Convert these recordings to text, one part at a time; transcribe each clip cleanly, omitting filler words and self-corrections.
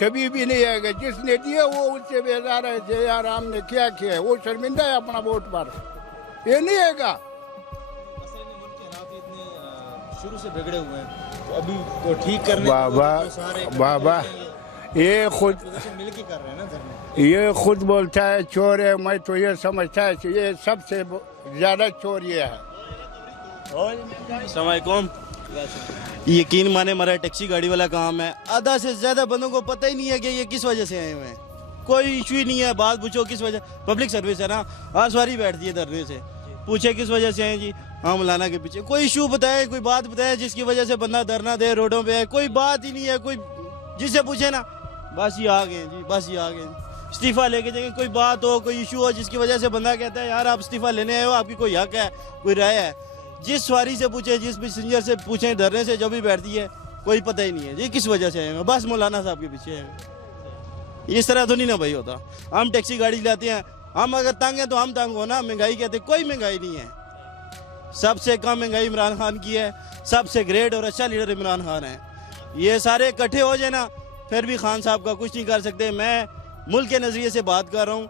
کبھی بھی نہیں آئے گا. جس نے دیا وہ اس سے بیزار ہے کہ یار ہم نے کیا ہے, وہ شرمندہ ہے اپنا ووٹ پر. یہ نہیں آئے گا. اصل میں ملک کے حالات اتنے شروع سے بگڑے ہوئے ہیں, تو ابھی تو ٹھیک کرنے بابا یہ خود مل کے کر رہے ہیں نا دھرنے. یہ خود بولتا ہے چور ہے. میں تو یہ سمجھتا ہے کہ یہ سب سے زیادہ چور یہ ہے. السلام علیکم. یقین مانے ہمارا ٹیکسی گاڑی والا کام ہے. آدھا سے زیادہ بندوں کو پتہ ہی نہیں ہے کہ یہ کس وجہ سے آئے ہوئے ہیں. کوئی ایشو ہی نہیں ہے. بات پوچھو کس وجہ, پبلک سروس ہے نا, ہر سواری بیٹھتی ہے دھرنے سے, پوچھے کس وجہ سے آئے جی, ہاں مولانا کے پیچھے. کوئی ایشو بتائے, کوئی بات بتائے جس کی وجہ سے بندہ دھرنا دے روڈوں پہ ہے. کوئی بات ہی نہیں ہے. کوئی جس سے پوچھے نا بس یہ آ گئے جی, بس یہ آ گئے استعفیٰ لے کے جائیں. کوئی بات ہو, کوئی ایشو ہو جس کی وجہ سے بندہ کہتا ہے یار آپ استعفیٰ لینے آئے ہو, آپ کی کوئی حق ہے, کوئی رائے ہے. جس سواری سے پوچھیں, جس پیسنجر سے پوچھیں, دھرنے سے جو بھی بیٹھتی ہے کوئی پتہ ہی نہیں ہے جی کس وجہ سے آئے ہیں. بس مولانا صاحب کے پیچھے ہیں. اس طرح تو نہیں نا بھائی ہوتا. ہم ٹیکسی گاڑی لاتے ہیں, ہم اگر تنگ ہیں تو ہم تنگ ہو نا. مہنگائی کہتے ہیں, کوئی مہنگائی نہیں ہے. سب سے کم مہنگائی عمران خان کی ہے. سب سے گریٹ اور اچھا لیڈر عمران خان ہے. یہ سارے اکٹھے ہو جائے نا پھر بھی خان صاحب کا کچھ نہیں کر سکتے. میں ملک کے نظریے سے بات کر رہا ہوں.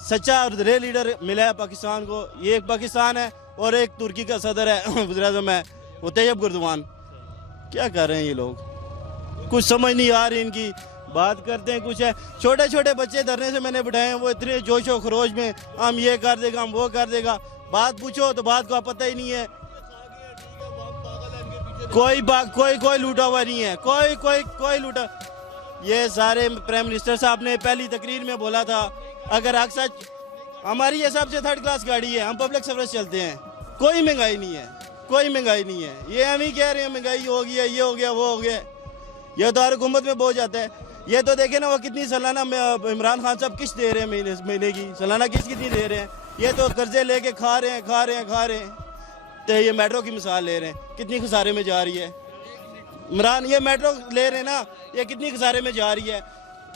سچا اور ریل لیڈر ملا ہے پاکستان کو. یہ ایک پاکستان ہے اور ایک ترکی کا صدر ہے, وزیر اعظم ہے, وہ طیب گردوان. کیا کر رہے ہیں یہ لوگ, کچھ سمجھ نہیں آ رہی ان کی. بات کرتے ہیں کچھ ہے. چھوٹے چھوٹے بچے دھرنے سے میں نے بٹھائے ہیں, وہ اتنے جوش و خروش میں ہم یہ کر دے گا, ہم وہ کر دے گا. بات پوچھو تو بات کا پتہ ہی نہیں ہے. کوئی لوٹا ہوا نہیں ہے. کوئی لوٹا. یہ سارے پرائم منسٹر صاحب نے پہلی تقریر میں بولا تھا اگر حق سچ, ہماری یہ سب سے تھرڈ کلاس گاڑی ہے, ہم پبلک سروس چلتے ہیں. کوئی مہنگائی نہیں ہے, کوئی مہنگائی نہیں ہے. یہ ہم ہی کہہ رہے ہیں مہنگائی ہو گئی ہے, یہ ہو گیا, وہ ہو گیا. یہ تو ہر حکومت میں بوجھ جاتا ہے. یہ تو دیکھیں نا وہ کتنی سالانہ عمران خان صاحب قسط دے رہے ہیں مہینے کی, سالانہ قسط کتنی دے رہے ہیں. یہ تو قرضے لے کے کھا رہے ہیں. تو یہ میٹرو کی مثال لے رہے ہیں, کتنی خسارے میں جا رہی ہے. عمران یہ میٹرو لے رہے ہیں نا, یہ کتنی خسارے میں جا رہی ہے.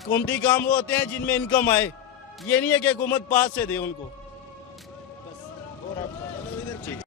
حکومتی کام وہ ہوتے ہیں جن میں انکم آئے. یہ نہیں ہے کہ حکومت پاس سے دے ان کو.